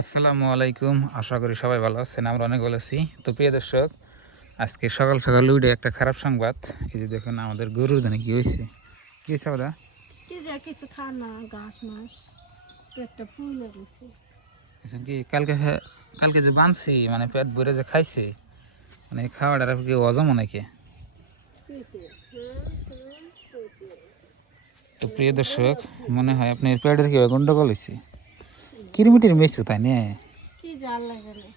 আসসালামু আলাইকুম। আশা করি সবাই ভালো আছেন, আমরা অনেক ভালো আছি। তো প্রিয় দর্শক, আজকে সকাল সকাল উঠে একটা খারাপ সংবাদ। এই যে দেখুন, আমাদের গরুর জানি কি হয়েছে। কি হয়েছে ওরা? কি যে কিছু খায় না, ঘাস মাস পেটটা ফুলে গেছে। কি কালকে যে বানছি, মানে পেট ভরে যে খাইছে, মানে এই খাওয়াটা কি হজম নাকি? তো প্রিয় দর্শক, মনে হয় আপনার পেটের কি গন্ডগোল হয়েছে, কিরমিটির মিশছে, তাই না? কি জাল লাগে না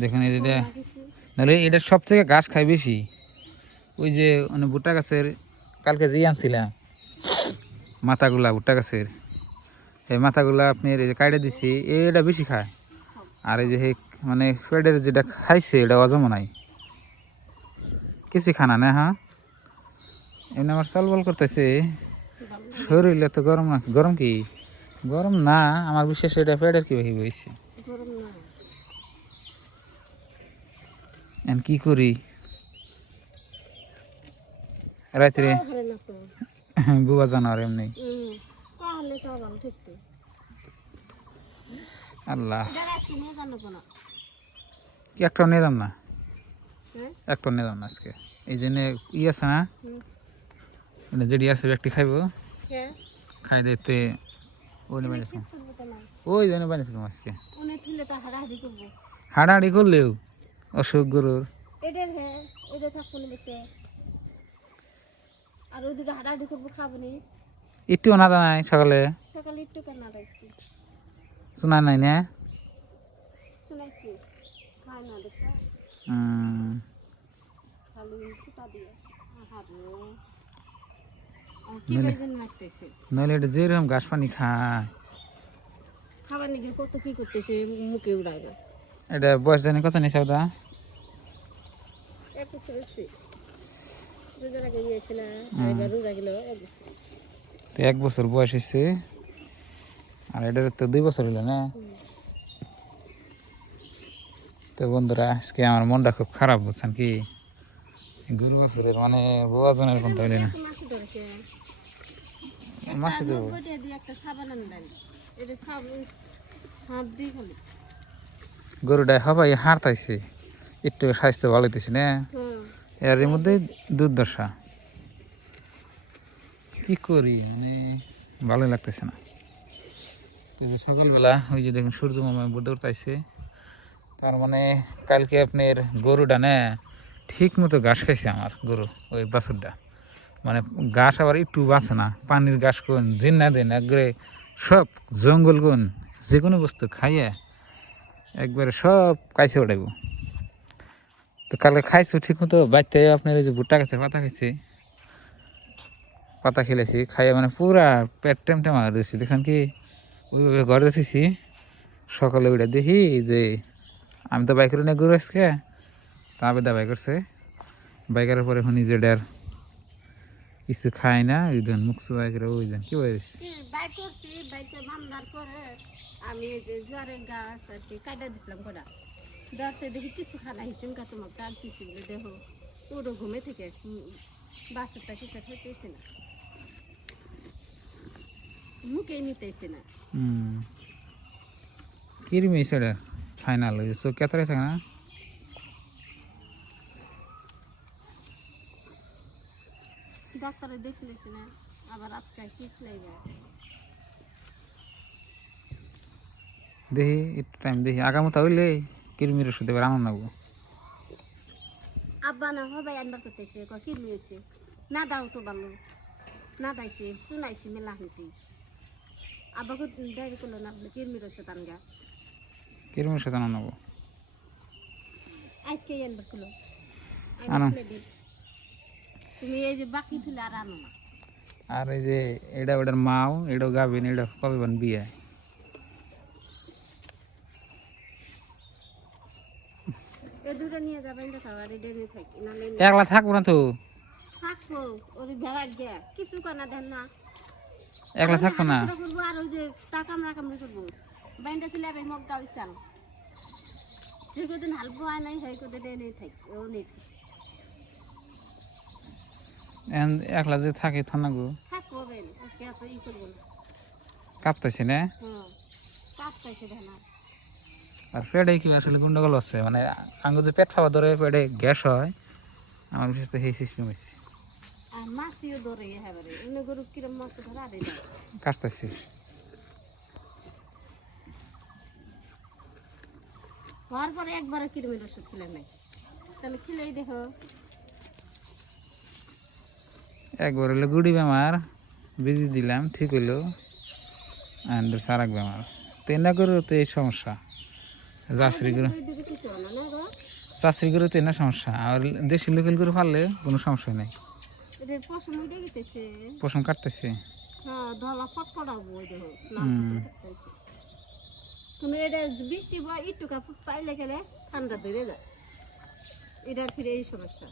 দেখুন এই যে, ফোলা কিছু। নাহলে এটা সব থেকে ঘাস খায় বেশি। ওই যে মানে ভুট্টা গাছের কালকে যে আনছিলাম মাথাগুলা ভুট্টা গাছের, এই মাথাগুলা আপনার এই যে কাইটে দিছি, এটা বেশি খায়। আর এই যে মানে পেটের যেটা খাইছে এটা হজম নাই, কিছু খানা না। হ্যাঁ, এমনি আমার চলবল করতেছে শরীরে। তো গরম না? গরম কি? গরম না, আমার বিশেষ এটা পেটের কি বেশি হয়েছে। গরম না এখন কি করি রাত্রে? তাও হারে না তো। বুয়া জানার এমনি। তাহলে তো ভালো ঠিকতো। আল্লাহ, এটা আজকে নিয়ে জানো না? কি একটা নিয়ে যাম না, হ্যাঁ একটা নিয়ে যাম না আজকে। এই জন্য ই আছে না, মানে যেটি আছে ব্যক্তি খাইব, হ্যাঁ খাই দিতে ওই এনে বানিয়েছিলাম, কিস করবো তো না। ওই জন্য বানিয়েছিলাম আজকে। উনি থুলে তো হাড়াহাড়ি করবো। হাঁড়াহাঁড়ি করলেও অসুখ গরুর এটার হ্যাঁ এটা থাকবো না বেতে। আর ওই দুটো হাড়াহাড়ি করবো খাবো নি। একটু না জানাই সকালে সকালে একটু কান্না রাখছি, শোনা নাই না। শুনাইছি খায় না দেখছে খালি চুপা দিয়ে হারে কি নইলে বেজন লাগতেছে। নইলে এটা যেরকম ঘাস পানি খায়, খাবার নিয়ে কত কি করতেছে মুখে উড়ায় না। এটা বয়স জানি কত নেই সৌদা? 1 বছর হচ্ছে, রোজার আগে গিয়েছে না, এবার রোজা গেল 1 বছর। তো 1 বছর বয়স হয়েছে, আর এটার তো 2 বছর হইল না। তো বন্ধুরা, আজকে আমার মনটা খুব খারাপ, বুঝছেন কি? গরু বাছুরের মানে বোয়াজনের কোন হইলে না। মাসি ধরকে মাসে একটা দেবো 90 টাকা দিয়ে একটা সাবান আনবেন, এটা সাবান হাত দিয়ে খালি। গরুটায় হবাই হারতাইছে, একটু স্বাস্থ্য ভালো হইতেছে না। হ্যাঁ এর হাত মধ্যে দিয়েছে। দুর্দশা, কি করি মানে ভালোই লাগতেছে না। তো সকালবেলা ওই যে দেখুন সূর্য মামা বুধ উঠতেছে, তার মানে কালকে আপনার গরুটা না ঠিক মতো ঘাস খাইছে আমার গরু, ওই বাছুরটা। মানে ঘাস আবার একটু বাঁচে না, পানির ঘাস কোন জিন্না দিন একবারে সব জঙ্গল কোন যে কোনো বস্তু খাইয়ে একবারে সব কাইছে ওঠাইব। তো কালকে খাইছো ঠিক মতো বাড়িতে, আপনার ওই যে ভুট্টা গাছের পাতা খাইছে, পাতা খেলেছি খাইয়ে মানে পুরা পেট টেমটেমা রয়েছে। দেখছেন কি? ওইভাবে ঘরে রেখেছি, সকালে উঠে দেখি যে আমি তো বাইকের নিয়ে ঘুরে আজকে, তা বেদা বাইক করছে, বাইকের পরে শুনি যে ডের কিছু খায় না, ওই দেন মুখ চুবাই করে ওই দেন কি বলিস। বাইক করছি, বাইকটা বান্ধার পরে আমি এই যে জোয়ারের গাছ আর কি কাটা দিছিলাম কটা, ধরতে দেখি কিছু খানা হিচুন কা তোমার কাল কিছু বলে দেহ পুরো ঘুমে থেকে বাসুরটা কিছু খাইতেছে না, মুখে নিতেছে না। কিরমি সেটা ফাইনাল হয়েছে, চোখ কেতরে থাকে না। ডাক্তারে দেখলেছে না, আবার আজকে কি খাইবে। দেখি একটু টাইম দেখি, আগামতা হইলে কিরমির ওষুধ এবার আনন্দ নেবো। আব্বা না হবাই আনবার করতেছে কি লুয়েছে না দাও তো ভালো না দাইছে শুনাইছি মেলা হিন্টি আব্বাকে ডায়েরি করলো না বলে কিরমির ওষুধ আনগা কিরমির ওষুধ আনন্দ নেবো। আজকে আনবার করলো আনো। তুমি এই যে বাকি তুলে আর আনো না। আর এই যে এটা ওটার মাও, এটাও গাবিন, এটা কবে বান বিয়ে। এ দুটো নিয়ে যাবেন তো খাবার এটা নিয়ে থাকি নাহলে একলা থাকবো না তো, থাকবো ওর ভেড়া গে কিছু কানা দেন না। একলা থাকবো না। করবো আর ওই যে তা কামড়া কামড়ি করবো বাইন্দা তুলে আবার মগ গাও চাল যে কদিন হালবো আয় নাই সেই কদিন নেই থাকি ও নেই একলা যে থাকে থানা গো থাকবো বেন আজকে এত ই করবো না। কাঁপতেছি না। হুম কাঁপতাইছে দেনা আর পেটে কি আসলে গন্ডগোল আছে মানে আঙ্গুর যে পেট খাওয়া ধরে পেটে গ্যাস হয় আমার বিশেষ তো সেই সিস্টেম হয়েছে আর মাছিও ধরে এবারে এনে গরু কিরম মাছ ধরা রে না কাশতেছি হওয়ার পরে একবারও কিরমের ওষুধ খেলাম নাই তাহলে খেলেই দেখো একবার হলো গুড়ি বেমার বিজি দিলাম ঠিক হইলো আর সারাক বেমার তেনা করে তো এই সমস্যা জার্সি করে দুই দিকে কিছু হলো না গো চাষরি করে তেনা সমস্যা আর দেশি লোকাল করে ফাললে কোনো সমস্যা নেই এদের পশম উঠে গেতেছে পশম কাটতেছে হ্যাঁ ধলা ফটফটাবো ওই দেখো না কাটতেছে কিন্তু এটা বৃষ্টি বা একটু কাপড় পাইলে গেলে ঠান্ডা ধরে যায় এটার ফিরে এই সমস্যা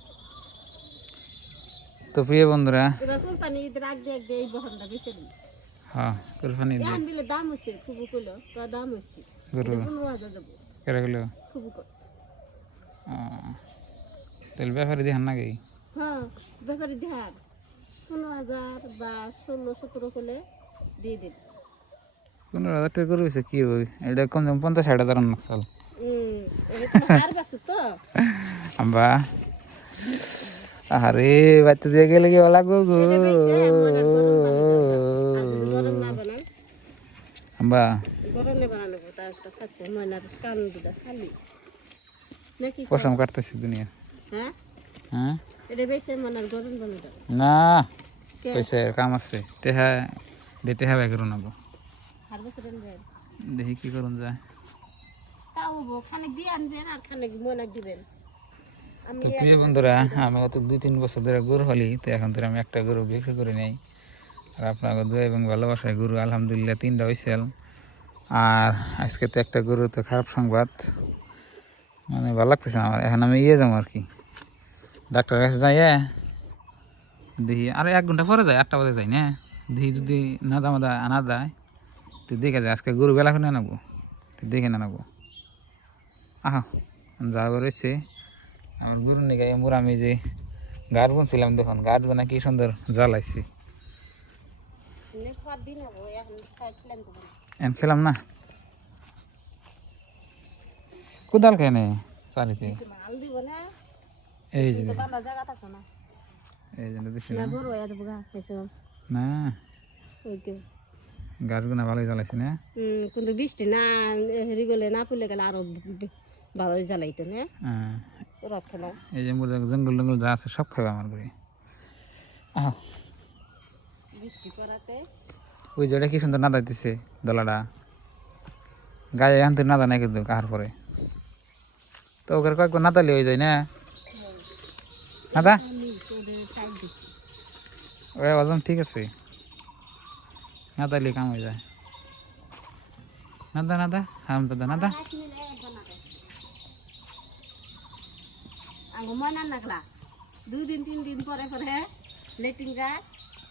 তো প্রিয় বন্ধুরা এবার কোম্পানি ঈদের আগ দিয়ে এই বহনটা বেছে দিই হ্যাঁ কোরবানি দিয়ে এখন বিলে দাম হচ্ছে খুবই কইলো তো দাম হচ্ছে গরু 15,000 যাবো কেটে গেল খুবই কম তাহলে ব্যাপারে দেখান নাকি হ্যাঁ ব্যাপারে ধ্যান 15,000 বা 16-17 হলে দিয়ে দিন 15,000 টাকা গরু হয়েছে কি ওই এটা কম দাম 50-60 হাজার নাকসাল আর বাসু তো আম্বা আরে বাচ্চা দিয়ে গেলে কি ভালো লাগবো গো এটা বেশি মনে গরম না বানান আম্বা গরমে বানানো তা একটা থাকতে ময়নার কান দুটা খালি নাকি পশম কাটতেছি দুনিয়া হ্যাঁ হ্যাঁ এটা বেশি ময়নার গরম বানানো না কে পয়সা কাম আছে টেহা টেহা বাই করুন আবো আর বছর আনবেন দেখি কি করুন যায় তাও খানিক দিয়ে আনবেন আর খানিক ময়নাক দিবেন আমি তো প্রিয় বন্ধুরা আমি হয়তো 2-3 বছর ধরে গরু হলি তো এখন ধরে আমি একটা গরু বিক্রি করে নেই আর আপনাকে দোয়া এবং ভালোবাসায় গরু আলহামদুলিল্লাহ 3টা হয়েছে আর আজকে তো একটা গরু তো খারাপ সংবাদ মানে ভালো লাগতেছে না আমার এখন আমি যাবো আর কি ডাক্তারের কাছে যাই দেখি আর 1 ঘন্টা পরে যাই 8টা বাজে যাই না দেখি যদি নাদা মাদা আনা দেয় তো দেখে যায় আজকে গরু বেলা করে নেবো দেখে নেবো আহ যাবো রয়েছে আমার গরু নিয়ে গায়ে মোর আমি যে গাছ বুনছিলাম দেখুন গাছ বোনা কি সুন্দর জ্বালাইছি খাওয়ার দিন হবো এখন খাইছিলেন তো এন খেলাম না কোদাল কেনে চালিতে মাল দিব না এই যে তো বাবা জায়গা থাকতো না এই যে দেখছি না না বড় হয়ে দেবো গা এসব না ওইকে গাছগুনা ভালোই জ্বালাইছি না কিন্তু বৃষ্টি না হেরি গেলে না পড়লে গেলে আরো ভালোই জ্বালাইতো না হ্যাঁ রাখছে না এই যে মোর জঙ্গল টঙ্গল যা আছে সব খাবে আমার ঘরে আহ বৃষ্টি করাতে ওই যে কি সুন্দর নাদা দিছে দলাটা গায়ে এখন তো নাদা নাই কিন্তু কাহার পরে তো ওকে কয়েকবার নাদালি হয়ে যায় না নাদা ওদের সাইড দিছি ওই ওজন ঠিক আছে নাদালি কাম হয়ে যায় নাদা নাদা হাম দাদা নাদা আঙ্গো ময়না নাগলা 2-3 দিন পরে পরে লেটিং যায়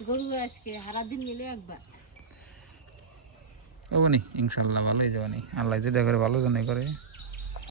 গরু আজকে সারা দিন মিলে একবার ও নি ইনশাল্লাহ ভালোই যাবানি আল্লাহ যেটা করে ভালো জন্য করে